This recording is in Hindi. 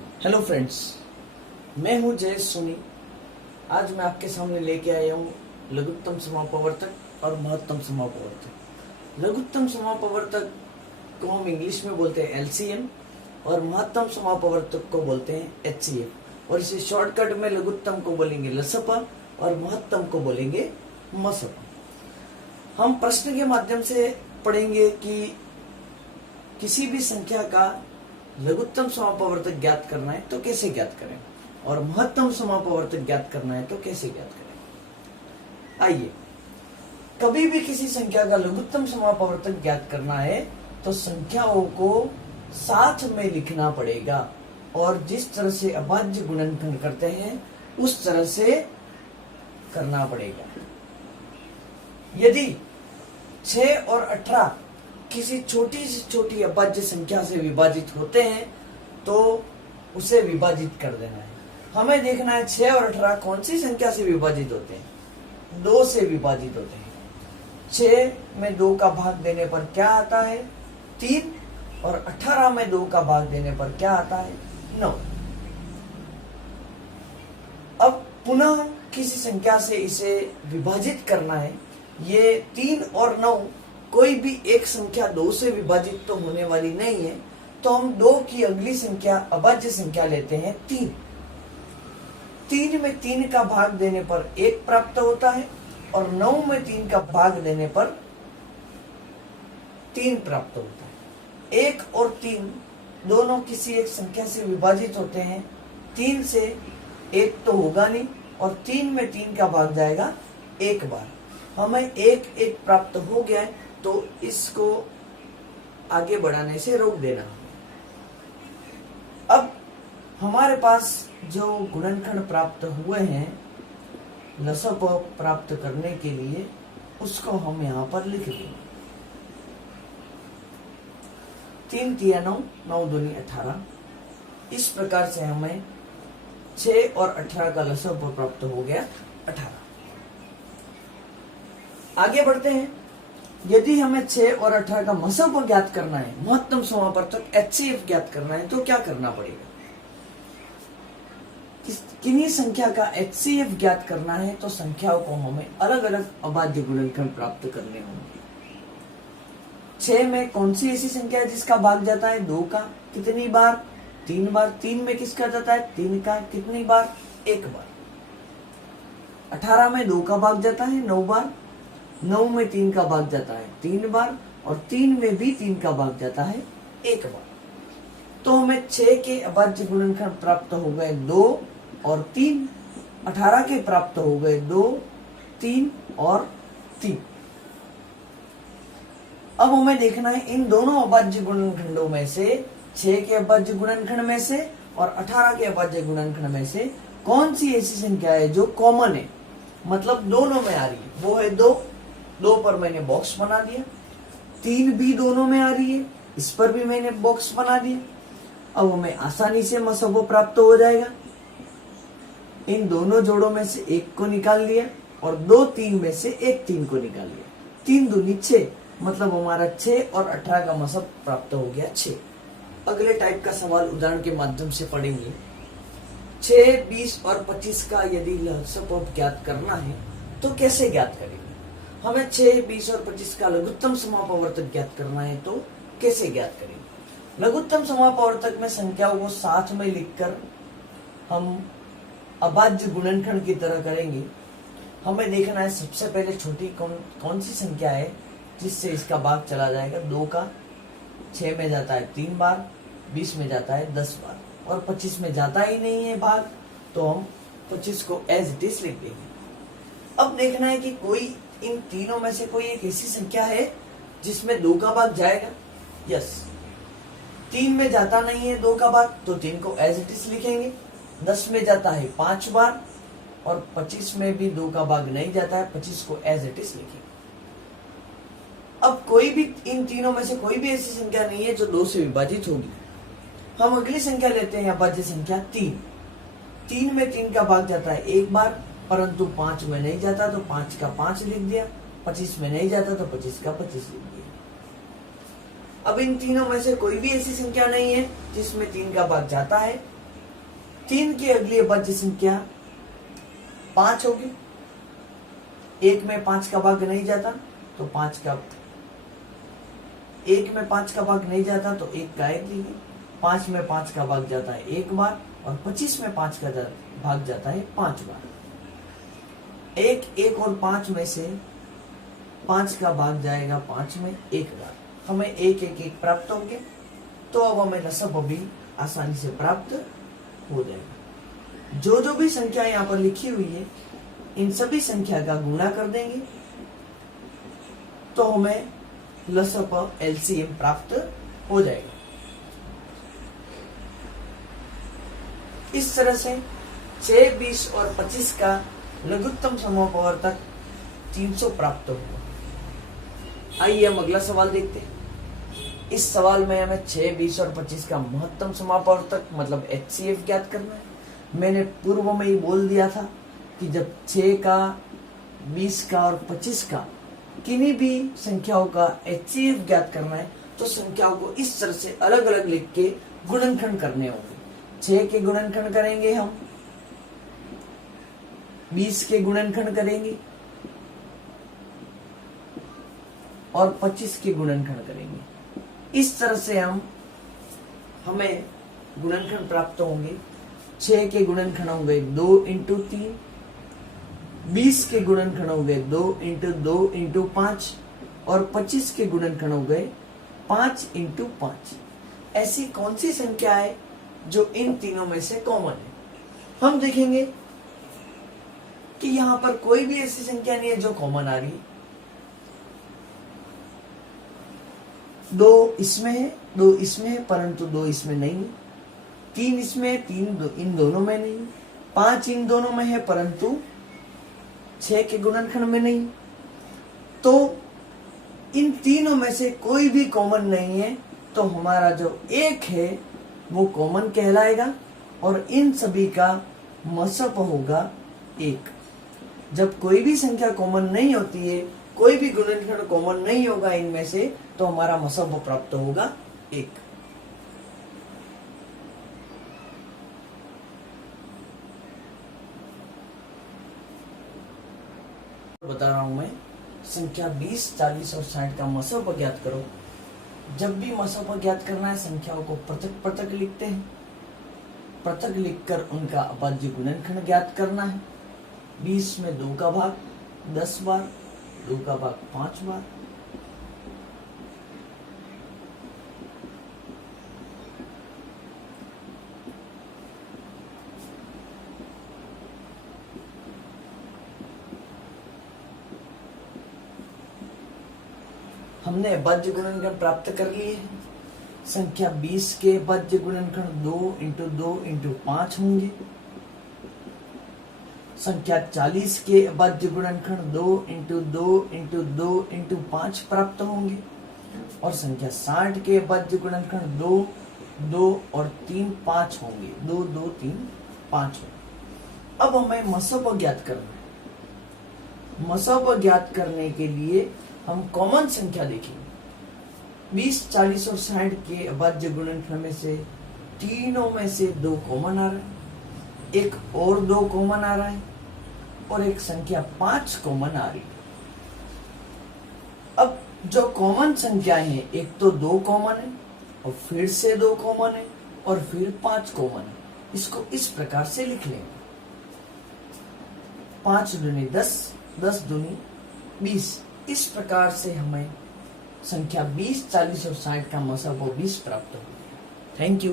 हेलो फ्रेंड्स, मैं हूं जयेश सोनी। आज मैं आपके सामने लेके आया हूं लघुत्तम समापवर्तक और महत्तम समापवर्तक। लघुत्तम समापवर्तक को हम इंग्लिश में बोलते हैं एलसीएम और महत्तम समापवर्तक को बोलते हैं एचसीएफ। और इसे शॉर्टकट में लघुत्तम को बोलेंगे लसपा और महत्तम को बोलेंगे मसपा। हम प्रश्न के माध्यम से पढ़ेंगे कि किसी भी संख्या का लघुत्तम समापवर्तक ज्ञात करना है तो कैसे ज्ञात करें, और महत्तम समापवर्तक ज्ञात करना है तो कैसे ज्ञात करें। आइए, कभी भी किसी संख्या का लघुत्तम समापवर्तक ज्ञात करना है तो संख्याओं को साथ में लिखना पड़ेगा, और जिस तरह से अभाज्य गुणनखंड करते हैं उस तरह से करना पड़ेगा। यदि 6 और 18 किसी छोटी से छोटी अभाज्य संख्या से विभाजित होते हैं तो उसे विभाजित कर देना है। हमें देखना है 6 और 18 कौन सी संख्या से विभाजित होते हैं। 2 से विभाजित होते हैं। 6 में 2 का भाग देने पर क्या आता है? 3। और 18 में 2 का भाग देने पर क्या आता है? 9। अब पुनः किसी संख्या से इसे विभाजित करना है। ये 3 और 9 कोई भी एक संख्या 2 से विभाजित तो होने वाली नहीं है, तो हम 2 की अगली संख्या अभाज्य संख्या लेते हैं 3। 3 में 3 का भाग देने पर 1 प्राप्त होता है, और 9 में 3 का भाग देने पर 3 प्राप्त होता है। 1 और 3 दोनों किसी एक संख्या से विभाजित होते हैं। 3 से 1 तो होगा नहीं, और 3 में 3 का भाग जाएगा एक बार। हमें 1 प्राप्त हो गया है, तो इसको आगे बढ़ाने से रोक देना। अब हमारे पास जो गुणनखंड प्राप्त हुए हैं लसप प्राप्त करने के लिए, उसको हम यहां पर लिख देंगे। 3 तिया 9, 9 दूनी 18। इस प्रकार से हमें 6 और 18 का लसप प्राप्त हो गया 18। आगे बढ़ते हैं। यदि हमें 6 और 18 का मसप ज्ञात करना है, महत्तम समापवर्तक एचसीएफ ज्ञात करना है, तो क्या करना पड़ेगा? किन्हीं संख्या का एचसीएफ ज्ञात करना है तो संख्याओं को हमें अलग अलग अभाज्य गुणनखंड प्राप्त करने होंगे। 6 में कौन सी ऐसी संख्या है जिसका भाग जाता है 2 का? कितनी बार? 3 बार। 3 में किसका जाता है? 3 का। कितनी बार? 1 बार। 18 में 2 का भाग जाता है 9 बार। 9 में 3 का भाग जाता है 3 बार, और 3 में भी 3 का भाग जाता है 1 बार। तो हमें 6 के अभाज्य गुणनखंड प्राप्त हो गए 2 और 3। 18 के प्राप्त हो गए 2, 3 और 3। अब हमें देखना है इन दोनों अभाज्य गुणनखंडों में से, 6 के अभाज्य गुणनखंड में से और 18 के अभाज्य गुणनखंड में से कौन सी ऐसी संख्या है जो कॉमन है, मतलब दोनों में आ रही है। वो है 2 पर मैंने बॉक्स बना दिया। 3 भी दोनों में आ रही है, इस पर भी मैंने बॉक्स बना दिया। अब हमें आसानी से मसब प्राप्त हो जाएगा। इन दोनों जोड़ों में से 1 को निकाल लिया, और 2 3 में से 1 3 को निकाल लिया। 3 दूनी 6, मतलब हमारा 6 और 18 का मसब प्राप्त हो गया 6। अगले टाइप का सवाल उदाहरण के माध्यम से पढ़ेंगे। 6, 20 और 25 का यदि लसप ज्ञात करना है तो कैसे ज्ञात करेंगे? हमें 6, 20 और 25 का लघुत्तम समापवर्तक ज्ञात करना है तो कैसे ज्ञात करेंगे? लघुत्तम समापवर्तक में संख्याओं को साथ में लिखकर हम अभाज्य गुणनखंड की तरह करेंगे। हमें देखना है सबसे पहले छोटी कौन सी संख्या है जिससे इसका भाग चला जाएगा। 2 का 6 में जाता है 3 बार, 20 में जाता है 10 बार, और 25 में जाता ही नहीं है भाग, तो हम 25 को एज इट इज लिख देंगे। अब देखना है कि कोई इन तीनों में से कोई एक ऐसी संख्या है जिसमें 2 का भाग जाएगा। यस, 3 में जाता नहीं है 2 का भाग, तो 3 को एज इट इज लिखेंगे। 10 में जाता है 5 बार, और 25 में भी 2 का भाग नहीं जाता है, 25 को एज इट इज लिखेंगे। अब कोई भी इन तीनों में से कोई भी ऐसी संख्या नहीं है जो 2 से विभाजित होगी। हम अगली संख्या लेते हैं, अभाज्य संख्या 3। 3 में 3 का भाग जाता है 1 बार, परंतु 5 में नहीं जाता तो 5 का 5 लिख दिया। 25 में नहीं जाता तो 25 का 25 लिख दिया। अब इन तीनों में से कोई भी ऐसी संख्या नहीं है जिसमें 3 का भाग जाता है, 3 की अगली अभाज्य संख्या 5 होगी। 1 में 5 का भाग नहीं जाता तो 1 में 5 का भाग नहीं जाता तो 1 गायब लीजिए। 5 में 5 का भाग जाता है 1 बार और 25 में 5 का भाग जाता है 5 बार। 1 और 5 में से 5 का भाग जाएगा 5 में 1 बार। हमें 1 प्राप्त होंगे। तो अब हमें लसब भी आसानी से प्राप्त हो जाएगा। जो भी संख्या यहाँ पर लिखी हुई है इन सभी संख्या का गुणा कर देंगे तो हमें लसब LCM प्राप्त हो जाएगा। इस तरह से 6, 20 और 25 का लघुत्तम समपवर्तक 300 प्राप्त होगा। आइए हम अगला सवाल देखते हैं। इस सवाल में हमें 6, 20 और 25 का महत्तम समापवर्तक मतलब HCF ज्ञात करना है। मैंने पूर्व में ही बोल दिया था कि जब 6 का, 20 का और 25 का किन्हीं भी संख्याओं का HCF ज्ञात करना है तो संख्याओं को इस तरह से अलग अलग लिख के गुणनखंड करने होंगे। 6 के गुणनखंड करेंगे हम, 20 के गुणनखंड करेंगे और 25 के गुणनखंड करेंगे। इस तरह से हमें गुणनखंड प्राप्त होंगे। 6 के गुणनखंड होंगे 2 × 3, 20 के गुणनखंड हो गए 2 × 2 × 5 और 25 के गुणनखंड हो गए 5 × 5। ऐसी कौन सी संख्या है जो इन तीनों में से कॉमन है? हम देखेंगे कि यहां पर कोई भी ऐसी संख्या नहीं है जो कॉमन आ रही है। 2 इसमें है, 2 इसमें है परंतु 2 इसमें नहीं है। 3 इसमें है, 3 इन दोनों में नहीं। 5 इन दोनों में है परंतु 6 के गुणनखंड में नहीं। तो इन तीनों में से कोई भी कॉमन नहीं है तो हमारा जो 1 है वो कॉमन कहलाएगा और इन सभी का मसप होगा 1। जब कोई भी संख्या कॉमन नहीं होती है, कोई भी गुणनखंड कॉमन नहीं होगा इनमें से, तो हमारा मसब प्राप्त होगा 1। बता रहा हूं मैं, संख्या 20, 40 और 60 का मसब ज्ञात करो। जब भी मसब ज्ञात करना है संख्याओं को पृथक पृथक लिखते हैं। पृथक लिखकर उनका अभाज्य गुणनखंड ज्ञात करना है। 20 में 2 का भाग 10 बार, 2 का भाग 5 बार। हमने अभाज्य गुणनखंड प्राप्त कर लिए हैं। संख्या 20 के अभाज्य गुणनखंड 2 × 2 × 5 होंगे। संख्या 40 के अभाज्य गुणनखंड 2 × 2 × 2 × 5 प्राप्त होंगे और संख्या 60 के अभाज्य गुणनखंड 2, 2 और 3, 5 होंगे। 2, 2, 3, 5 होंगे। अब हमें मसब ज्ञात करना है। मसब ज्ञात करने के लिए हम कॉमन संख्या देखेंगे। 20, 40 और 60 के अभाज्य गुणनखंड में से तीनों में से 2 कॉमन आ रहा है, एक और 2 कॉमन आ रहा है और एक संख्या 5 कॉमन आ रही है। अब जो कॉमन संख्याएं हैं, एक तो 2 कॉमन है और फिर से 2 कॉमन है और फिर 5 कॉमन है। इसको इस प्रकार से लिख लेंगे। 5 दूनी 10, 10 दूनी 20। इस प्रकार से हमें संख्या 20, 40 और 60 का मसब 20 प्राप्त हो गया। Thank you.